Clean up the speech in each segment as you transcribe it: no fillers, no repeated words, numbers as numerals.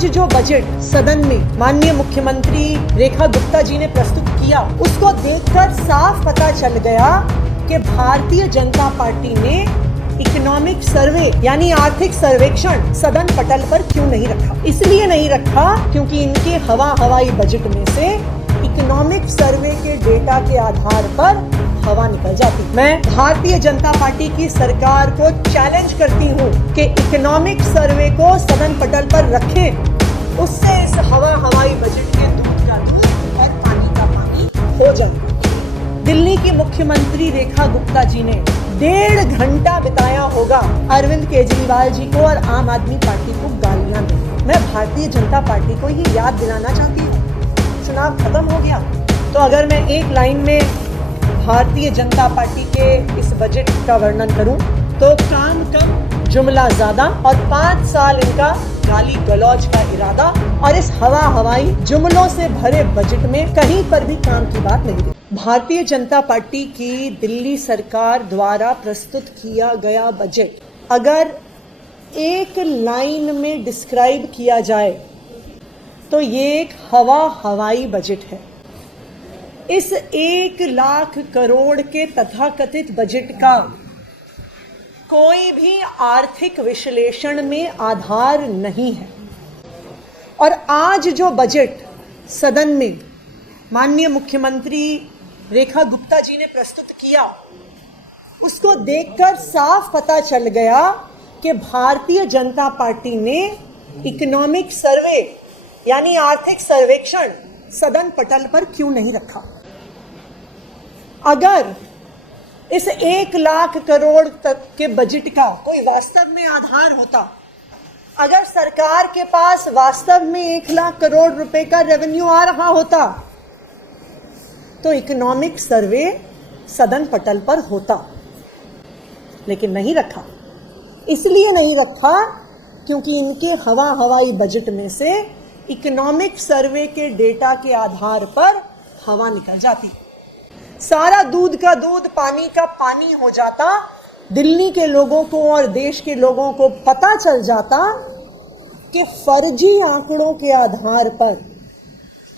आज जो बजट सदन में माननीय मुख्यमंत्री रेखा गुप्ता जी ने प्रस्तुत किया, उसको देखकर साफ पता चल गया कि भारतीय जनता पार्टी ने इकोनॉमिक सर्वे यानी आर्थिक सर्वेक्षण सदन पटल पर क्यों नहीं रखा। इसलिए नहीं रखा क्योंकि इनके हवाई बजट में से इकोनॉमिक सर्वे के डेटा के आधार पर हवा निकल जाती। मैं भारतीय जनता पार्टी की सरकार को चैलेंज करती हूँ कि इकोनॉमिक सर्वे को सदन पटल पर रखें, उससे इस हवाई बजट के दूध का दूध और पानी का पानी हो जाए। दिल्ली की मुख्यमंत्री रेखा गुप्ता जी ने 1.5 घंटा बिताया होगा अरविंद केजरीवाल जी को और आम आदमी पार्टी को गालियां देने। मैं भारतीय जनता पार्टी को ये याद दिलाना चाहती हूँ, चुनाव खत्म हो गया, तो अगर मैं एक लाइन में भारतीय जनता पार्टी के इस बजट का वर्णन करूं तो काम कम जुमला ज्यादा और 5 साल इनका गाली गलौज का इरादा, और इस हवाई जुमलों से भरे बजट में कहीं पर भी काम की बात नहीं थी। भारतीय जनता पार्टी की दिल्ली सरकार द्वारा प्रस्तुत किया गया बजट अगर एक लाइन में डिस्क्राइब किया जाए तो ये एक हवाई बजट है। इस 1 लाख करोड़ के तथाकथित बजट का कोई भी आर्थिक विश्लेषण में आधार नहीं है, और आज जो बजट सदन में माननीय मुख्यमंत्री रेखा गुप्ता जी ने प्रस्तुत किया, उसको देखकर साफ पता चल गया कि भारतीय जनता पार्टी ने इकोनॉमिक सर्वे यानी आर्थिक सर्वेक्षण सदन पटल पर क्यों नहीं रखा। अगर इस 1 लाख करोड़ तक के बजट का कोई वास्तव में आधार होता, अगर सरकार के पास वास्तव में 1 लाख करोड़ रुपए का रेवेन्यू आ रहा होता तो इकोनॉमिक सर्वे सदन पटल पर होता, लेकिन नहीं रखा। इसलिए नहीं रखा क्योंकि इनके हवाई बजट में से इकोनॉमिक सर्वे के डेटा के आधार पर हवा निकल जाती, सारा दूध का दूध पानी का पानी हो जाता। दिल्ली के लोगों को और देश के लोगों को पता चल जाता कि फर्जी आंकड़ों के आधार पर,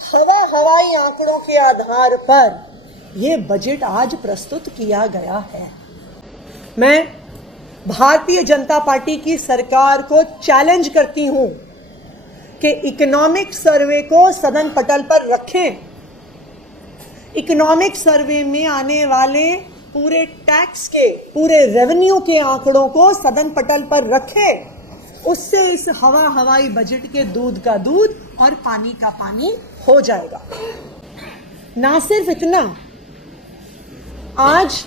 हवाई आंकड़ों के आधार पर यह बजट आज प्रस्तुत किया गया है। मैं भारतीय जनता पार्टी की सरकार को चैलेंज करती हूं कि इकोनॉमिक सर्वे को सदन पटल पर रखें, इकोनॉमिक सर्वे में आने वाले पूरे टैक्स के, पूरे रेवेन्यू के आंकड़ों को सदन पटल पर रखें, उससे इस हवाई बजट के दूध का दूध और पानी का पानी हो जाएगा। ना सिर्फ इतना, आज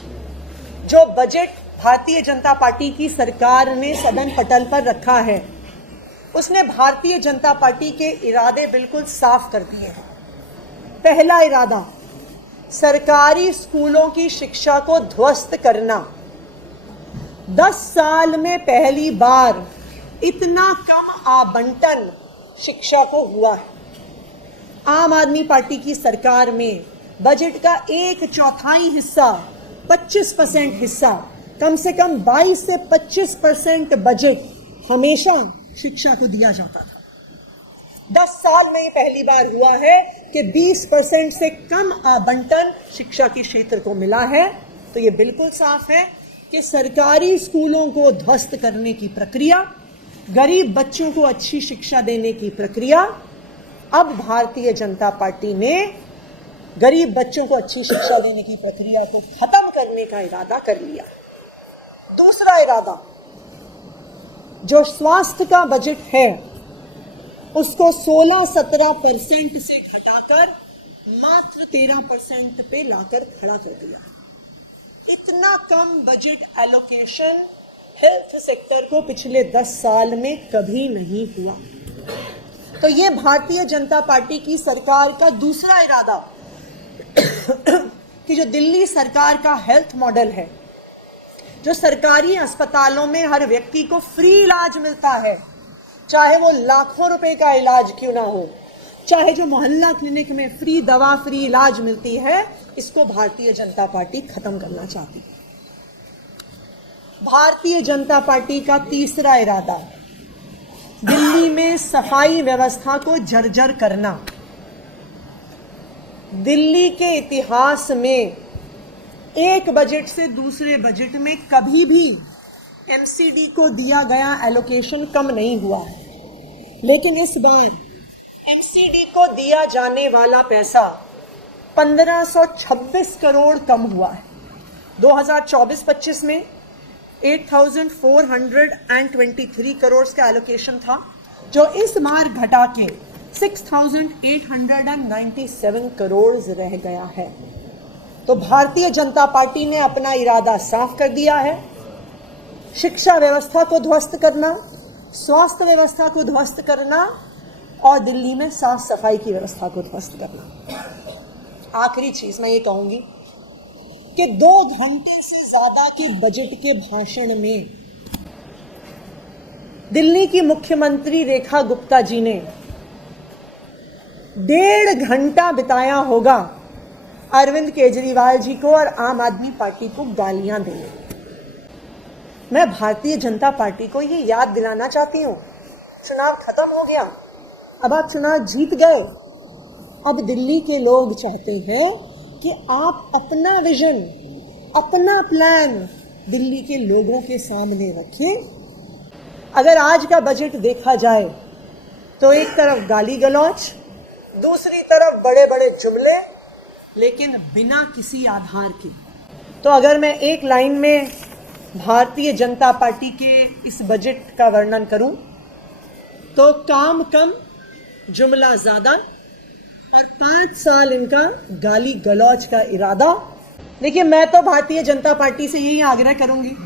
जो बजट भारतीय जनता पार्टी की सरकार ने सदन पटल पर रखा है, उसने भारतीय जनता पार्टी के इरादे बिल्कुल साफ कर दिए हैं। पहला इरादा, सरकारी स्कूलों की शिक्षा को ध्वस्त करना। 10 साल में पहली बार इतना कम आवंटन शिक्षा को हुआ है। आम आदमी पार्टी की सरकार में बजट का 1/4 हिस्सा, 25% हिस्सा, कम से कम 22 से 25% बजट हमेशा शिक्षा को दिया जाता था। 10 साल में ये पहली बार हुआ है कि 20% से कम आवंटन शिक्षा के क्षेत्र को मिला है। तो ये बिल्कुल साफ है कि सरकारी स्कूलों को ध्वस्त करने की प्रक्रिया, गरीब बच्चों को अच्छी शिक्षा देने की प्रक्रिया, अब भारतीय जनता पार्टी ने गरीब बच्चों को अच्छी शिक्षा देने की प्रक्रिया को खत्म करने का इरादा कर लिया। दूसरा इरादा, जो स्वास्थ्य का बजट है उसको 16-17% से घटाकर मात्र 13% पे लाकर खड़ा कर दिया। इतना कम बजट एलोकेशन हेल्थ सेक्टर को पिछले 10 साल में कभी नहीं हुआ। तो ये भारतीय जनता पार्टी की सरकार का दूसरा इरादा कि जो दिल्ली सरकार का हेल्थ मॉडल है, जो सरकारी अस्पतालों में हर व्यक्ति को फ्री इलाज मिलता है, चाहे वो लाखों रुपए का इलाज क्यों ना हो, चाहे जो मोहल्ला क्लिनिक में फ्री दवा, फ्री इलाज मिलती है, इसको भारतीय जनता पार्टी खत्म करना चाहती है। भारतीय जनता पार्टी का तीसरा इरादा, दिल्ली में सफाई व्यवस्था को जर्जर करना। दिल्ली के इतिहास में एक बजट से दूसरे बजट में कभी भी एमसीडी को दिया गया एलोकेशन कम नहीं हुआ है, लेकिन इस बार एमसीडी को दिया जाने वाला पैसा 1526 करोड़ कम हुआ है। 2024-25 में 8,423 करोड़ का एलोकेशन था, जो इस बार घटा के 6,897 करोड़ रह गया है। तो भारतीय जनता पार्टी ने अपना इरादा साफ कर दिया है। शिक्षा व्यवस्था को ध्वस्त करना, स्वास्थ्य व्यवस्था को ध्वस्त करना और दिल्ली में साफ सफाई की व्यवस्था को ध्वस्त करना। आखिरी चीज मैं ये कहूंगी कि 2 घंटे से ज्यादा के बजट के भाषण में दिल्ली की मुख्यमंत्री रेखा गुप्ता जी ने 1.5 घंटा बिताया होगा अरविंद केजरीवाल जी को और आम आदमी पार्टी को गालियां देने। मैं भारतीय जनता पार्टी को ये याद दिलाना चाहती हूं, चुनाव खत्म हो गया, अब आप चुनाव जीत गए। अब दिल्ली के लोग चाहते हैं कि आप अपना विजन, अपना प्लान दिल्ली के लोगों के सामने रखें। अगर आज का बजट देखा जाए तो एक तरफ गाली गलौच, दूसरी तरफ बड़े बड़े जुमले, लेकिन बिना किसी आधार के। तो अगर मैं एक लाइन में भारतीय जनता पार्टी के इस बजट का वर्णन करूं तो काम कम, जुमला ज्यादा और 5 साल इनका गाली गलौच का इरादा। देखिए, मैं तो भारतीय जनता पार्टी से यही आग्रह करूंगी,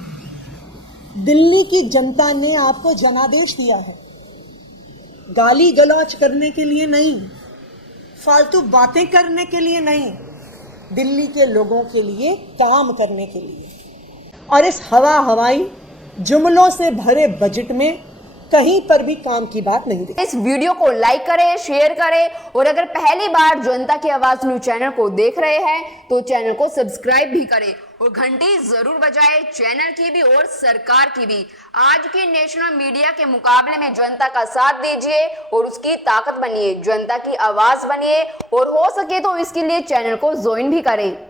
दिल्ली की जनता ने आपको जनादेश दिया है, गाली गलौच करने के लिए नहीं, फालतू बातें करने के लिए नहीं, दिल्ली के लोगों के लिए काम करने के लिए। और इस हवाई जुमलों से भरे बजट में कहीं पर भी काम की बात नहीं दिखी। इस वीडियो को लाइक करें, शेयर करें और अगर पहली बार जनता की आवाज न्यूज चैनल को देख रहे हैं तो चैनल को सब्सक्राइब भी करें और घंटी जरूर बजाएं, चैनल की भी और सरकार की भी। आज की नेशनल मीडिया के मुकाबले में जनता का साथ दीजिए और उसकी ताकत बनिए, जनता की आवाज बनिए और हो सके तो इसके लिए चैनल को ज्वाइन भी करें।